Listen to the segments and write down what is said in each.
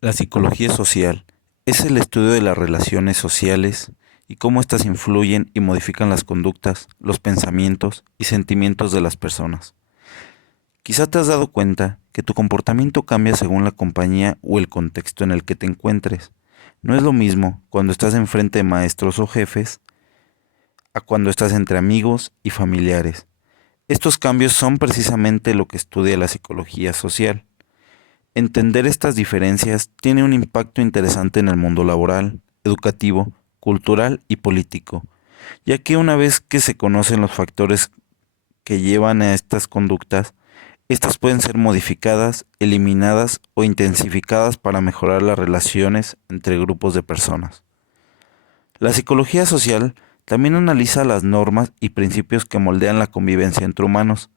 La psicología social es el estudio de las relaciones sociales y cómo éstas influyen y modifican las conductas, los pensamientos y sentimientos de las personas. Quizá te has dado cuenta que tu comportamiento cambia según la compañía o el contexto en el que te encuentres. No es lo mismo cuando estás enfrente de maestros o jefes a cuando estás entre amigos y familiares. Estos cambios son precisamente lo que estudia la psicología social. Entender estas diferencias tiene un impacto interesante en el mundo laboral, educativo, cultural y político, ya que una vez que se conocen los factores que llevan a estas conductas, estas pueden ser modificadas, eliminadas o intensificadas para mejorar las relaciones entre grupos de personas. La psicología social también analiza las normas y principios que moldean la convivencia entre humanos.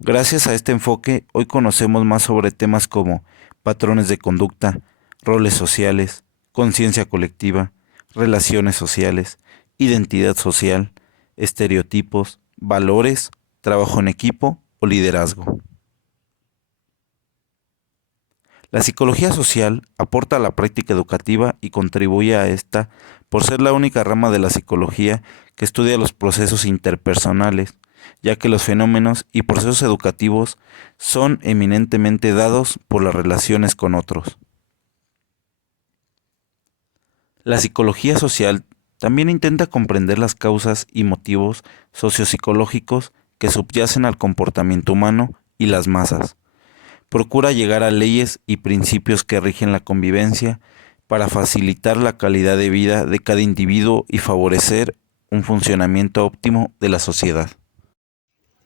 Gracias a este enfoque, hoy conocemos más sobre temas como patrones de conducta, roles sociales, conciencia colectiva, relaciones sociales, identidad social, estereotipos, valores, trabajo en equipo o liderazgo. La psicología social aporta a la práctica educativa y contribuye a esta por ser la única rama de la psicología que estudia los procesos interpersonales, ya que los fenómenos y procesos educativos son eminentemente dados por las relaciones con otros. La psicología social también intenta comprender las causas y motivos sociopsicológicos que subyacen al comportamiento humano y las masas. Procura llegar a leyes y principios que rigen la convivencia para facilitar la calidad de vida de cada individuo y favorecer un funcionamiento óptimo de la sociedad.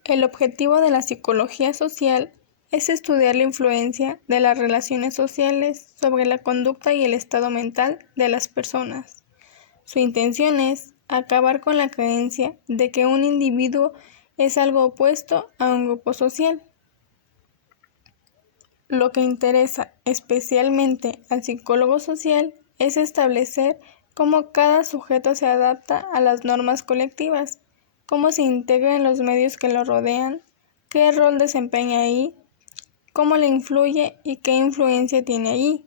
El objetivo de la psicología social es estudiar la influencia de las relaciones sociales sobre la conducta y el estado mental de las personas. Su intención es acabar con la creencia de que un individuo es algo opuesto a un grupo social. Lo que interesa especialmente al psicólogo social es establecer cómo cada sujeto se adapta a las normas colectivas, cómo se integra en los medios que lo rodean, qué rol desempeña ahí, cómo le influye y qué influencia tiene allí.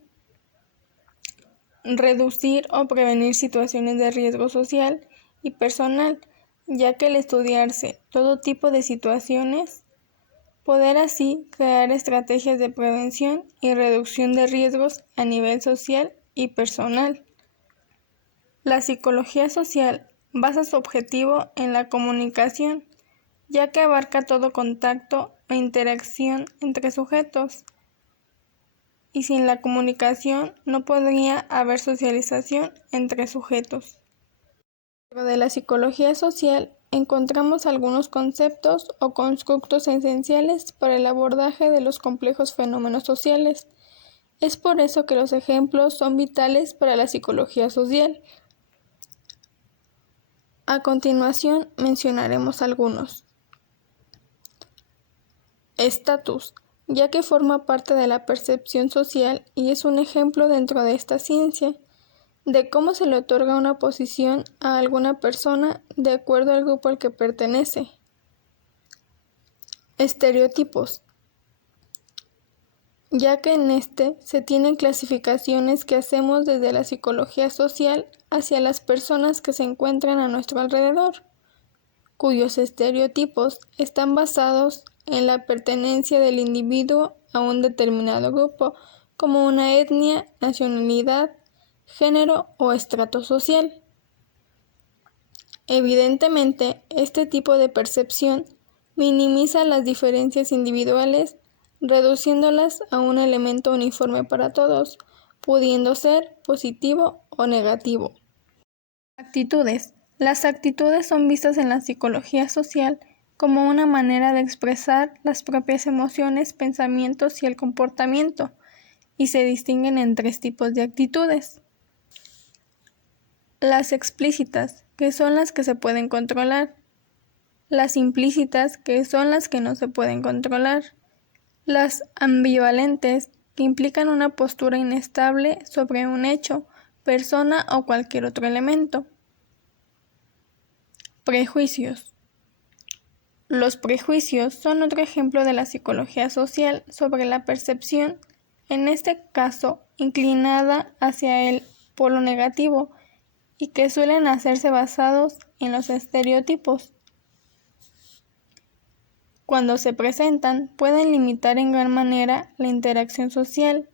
Reducir o prevenir situaciones de riesgo social y personal, ya que al estudiarse todo tipo de situaciones, poder así crear estrategias de prevención y reducción de riesgos a nivel social y personal. La psicología social basa su objetivo en la comunicación, ya que abarca todo contacto o interacción entre sujetos, y sin la comunicación no podría haber socialización entre sujetos. Dentro de la psicología social encontramos algunos conceptos o constructos esenciales para el abordaje de los complejos fenómenos sociales. Es por eso que los ejemplos son vitales para la psicología social. A continuación mencionaremos algunos. Estatus, ya que forma parte de la percepción social y es un ejemplo dentro de esta ciencia de cómo se le otorga una posición a alguna persona de acuerdo al grupo al que pertenece. Estereotipos, ya que en este se tienen clasificaciones que hacemos desde la psicología social hacia las personas que se encuentran a nuestro alrededor, cuyos estereotipos están basados en la pertenencia del individuo a un determinado grupo, como una etnia, nacionalidad, género o estrato social. Evidentemente, este tipo de percepción minimiza las diferencias individuales, reduciéndolas a un elemento uniforme para todos, pudiendo ser positivo o negativo. Actitudes. Las actitudes son vistas en la psicología social como una manera de expresar las propias emociones, pensamientos y el comportamiento, y se distinguen en tres tipos de actitudes. Las explícitas, que son las que se pueden controlar. Las implícitas, que son las que no se pueden controlar. Las ambivalentes, que implican una postura inestable sobre un hecho, persona o cualquier otro elemento. Prejuicios. Los prejuicios son otro ejemplo de la psicología social sobre la percepción en este caso inclinada hacia el polo negativo, y que suelen hacerse basados en los estereotipos. Cuando se presentan, pueden limitar en gran manera la interacción social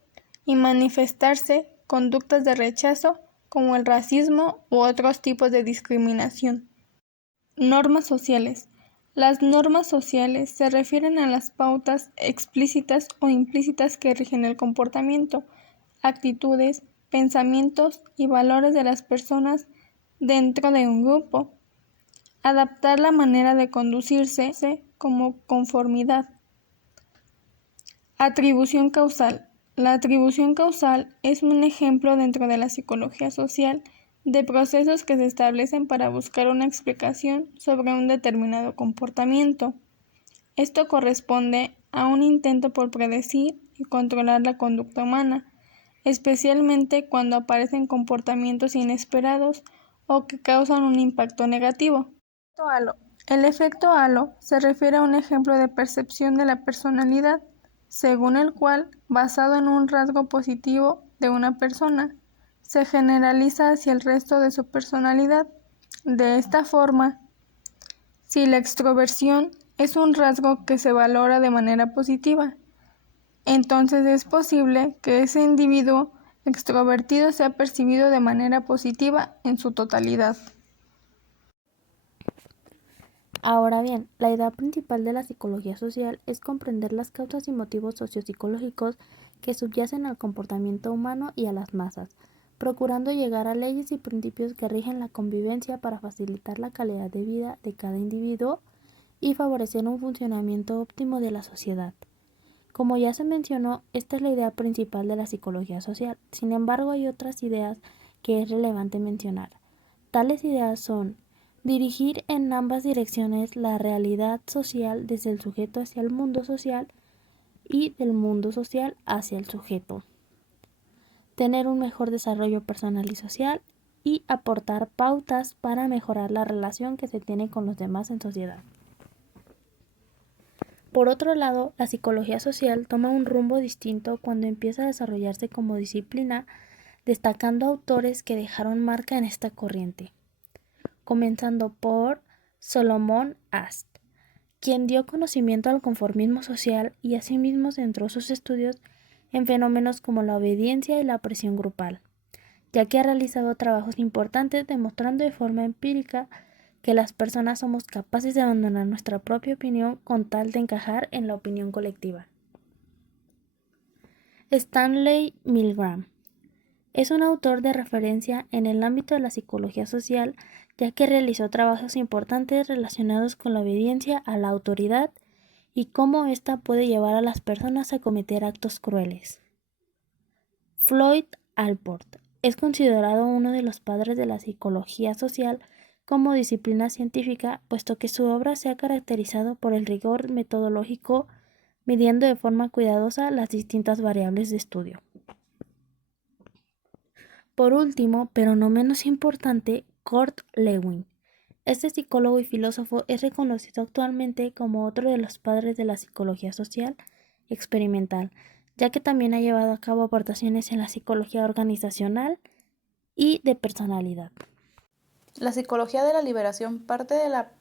y manifestarse conductas de rechazo como el racismo u otros tipos de discriminación. Normas sociales. Las normas sociales se refieren a las pautas explícitas o implícitas que rigen el comportamiento, actitudes, pensamientos y valores de las personas dentro de un grupo. Adaptar la manera de conducirse como conformidad. Atribución causal. La atribución causal es un ejemplo dentro de la psicología social de procesos que se establecen para buscar una explicación sobre un determinado comportamiento. Esto corresponde a un intento por predecir y controlar la conducta humana, especialmente cuando aparecen comportamientos inesperados o que causan un impacto negativo. El efecto halo se refiere a un ejemplo de percepción de la personalidad, según el cual, basado en un rasgo positivo de una persona, se generaliza hacia el resto de su personalidad. De esta forma, si la extroversión es un rasgo que se valora de manera positiva, entonces es posible que ese individuo extrovertido sea percibido de manera positiva en su totalidad. Ahora bien, la idea principal de la psicología social es comprender las causas y motivos sociopsicológicos que subyacen al comportamiento humano y a las masas, procurando llegar a leyes y principios que rigen la convivencia para facilitar la calidad de vida de cada individuo y favorecer un funcionamiento óptimo de la sociedad. Como ya se mencionó, esta es la idea principal de la psicología social. Sin embargo, hay otras ideas que es relevante mencionar. Tales ideas son dirigir en ambas direcciones la realidad social desde el sujeto hacia el mundo social y del mundo social hacia el sujeto. Tener un mejor desarrollo personal y social y aportar pautas para mejorar la relación que se tiene con los demás en sociedad. Por otro lado, la psicología social toma un rumbo distinto cuando empieza a desarrollarse como disciplina, destacando autores que dejaron marca en esta corriente, comenzando por Solomon Asch, quien dio conocimiento al conformismo social y asimismo centró sus estudios en fenómenos como la obediencia y la presión grupal, ya que ha realizado trabajos importantes demostrando de forma empírica que las personas somos capaces de abandonar nuestra propia opinión con tal de encajar en la opinión colectiva. Stanley Milgram es un autor de referencia en el ámbito de la psicología social, ya que realizó trabajos importantes relacionados con la obediencia a la autoridad y cómo ésta puede llevar a las personas a cometer actos crueles. Floyd Allport es considerado uno de los padres de la psicología social como disciplina científica, puesto que su obra se ha caracterizado por el rigor metodológico, midiendo de forma cuidadosa las distintas variables de estudio. Por último, pero no menos importante, Kurt Lewin. Este psicólogo y filósofo es reconocido actualmente como otro de los padres de la psicología social experimental, ya que también ha llevado a cabo aportaciones en la psicología organizacional y de personalidad. La psicología de la liberación parte de la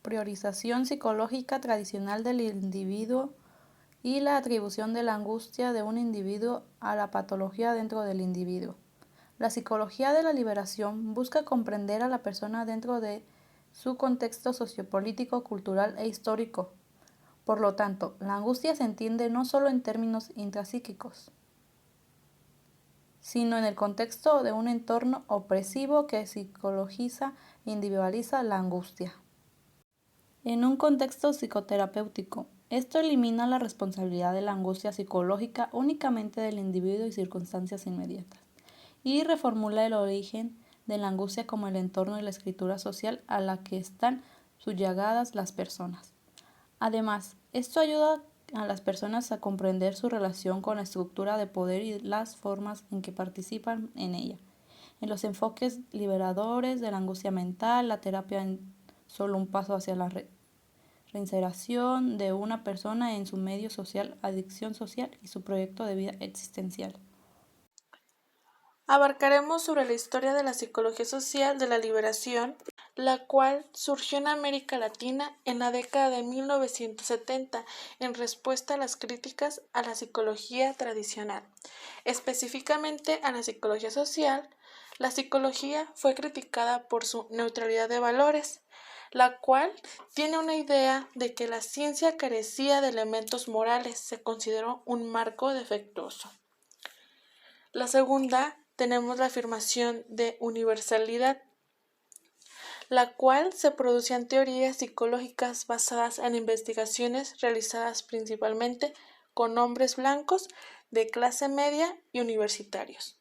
priorización psicológica tradicional del individuo y la atribución de la angustia de un individuo a la patología dentro del individuo. La psicología de la liberación busca comprender a la persona dentro de su contexto sociopolítico, cultural e histórico. Por lo tanto, la angustia se entiende no solo en términos intrapsíquicos, sino en el contexto de un entorno opresivo que psicologiza e individualiza la angustia. En un contexto psicoterapéutico, esto elimina la responsabilidad de la angustia psicológica únicamente del individuo y circunstancias inmediatas, y reformula el origen de la angustia como el entorno y la escritura social a la que están subyugadas las personas. Además, esto ayuda a las personas a comprender su relación con la estructura de poder y las formas en que participan en ella. En los enfoques liberadores de la angustia mental, la terapia es solo un paso hacia la reinserción de una persona en su medio social, adicción social y su proyecto de vida existencial. Abarcaremos sobre la historia de la psicología social de la liberación, la cual surgió en América Latina en la década de 1970 en respuesta a las críticas a la psicología tradicional. Específicamente a la psicología social, la psicología fue criticada por su neutralidad de valores, la cual tiene una idea de que la ciencia carecía de elementos morales, se consideró un marco defectuoso. La segunda, tenemos la afirmación de universalidad, la cual se produce en teorías psicológicas basadas en investigaciones realizadas principalmente con hombres blancos de clase media y universitarios.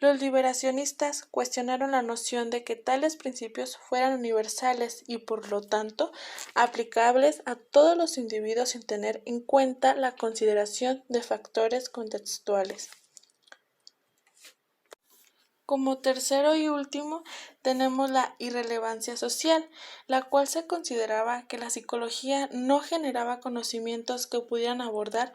Los liberacionistas cuestionaron la noción de que tales principios fueran universales y por lo tanto aplicables a todos los individuos sin tener en cuenta la consideración de factores contextuales. Como tercero y último, tenemos la irrelevancia social, la cual se consideraba que la psicología no generaba conocimientos que pudieran abordar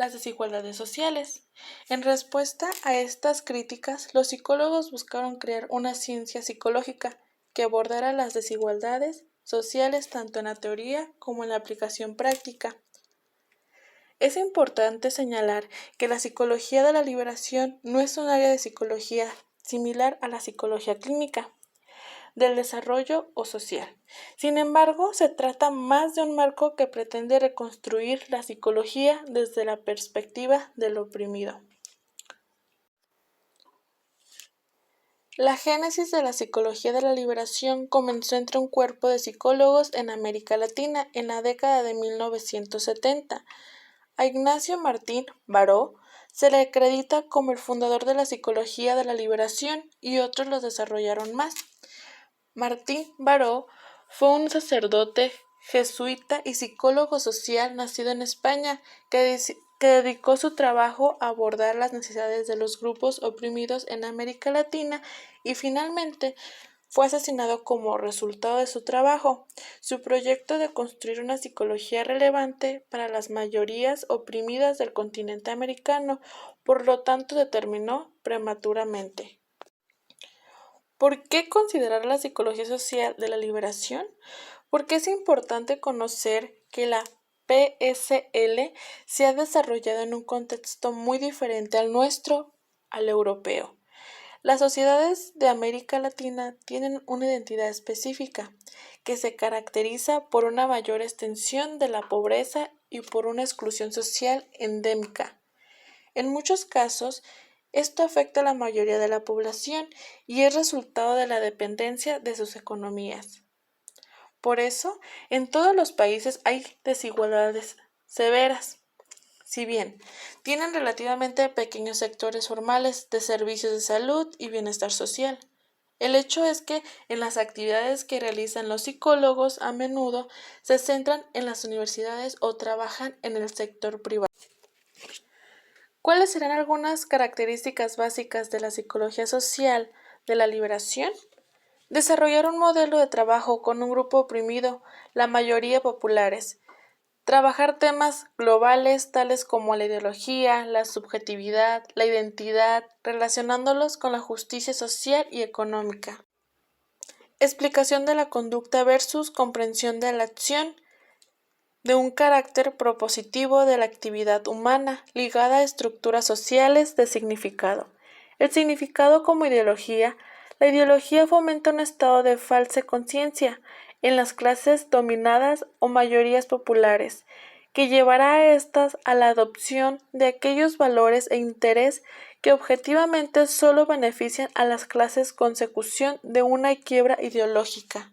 las desigualdades sociales. En respuesta a estas críticas, los psicólogos buscaron crear una ciencia psicológica que abordara las desigualdades sociales tanto en la teoría como en la aplicación práctica. Es importante señalar que la psicología de la liberación no es un área de psicología similar a la psicología clínica, del desarrollo o social. Sin embargo, se trata más de un marco que pretende reconstruir la psicología desde la perspectiva del oprimido. La génesis de la psicología de la liberación comenzó entre un cuerpo de psicólogos en América Latina en la década de 1970. A Ignacio Martín Baró se le acredita como el fundador de la psicología de la liberación y otros lo desarrollaron más. Martín Baró fue un sacerdote jesuita y psicólogo social nacido en España que dedicó su trabajo a abordar las necesidades de los grupos oprimidos en América Latina y finalmente fue asesinado como resultado de su trabajo. Su proyecto de construir una psicología relevante para las mayorías oprimidas del continente americano, por lo tanto, terminó prematuramente. ¿Por qué considerar la psicología social de la liberación? Porque es importante conocer que la PSL se ha desarrollado en un contexto muy diferente al nuestro, al europeo. Las sociedades de América Latina tienen una identidad específica que se caracteriza por una mayor extensión de la pobreza y por una exclusión social endémica. En muchos casos, esto afecta a la mayoría de la población y es resultado de la dependencia de sus economías. Por eso, en todos los países hay desigualdades severas. Si bien tienen relativamente pequeños sectores formales de servicios de salud y bienestar social. El hecho es que en las actividades que realizan los psicólogos a menudo se centran en las universidades o trabajan en el sector privado. ¿Cuáles serán algunas características básicas de la psicología social de la liberación? Desarrollar un modelo de trabajo con un grupo oprimido, la mayoría populares. Trabajar temas globales tales como la ideología, la subjetividad, la identidad, relacionándolos con la justicia social y económica. Explicación de la conducta versus comprensión de la acción, de un carácter propositivo de la actividad humana, ligada a estructuras sociales de significado. El significado como ideología. La ideología fomenta un estado de falsa conciencia en las clases dominadas o mayorías populares, que llevará a estas a la adopción de aquellos valores e interés que objetivamente solo benefician a las clases consecución de una quiebra ideológica.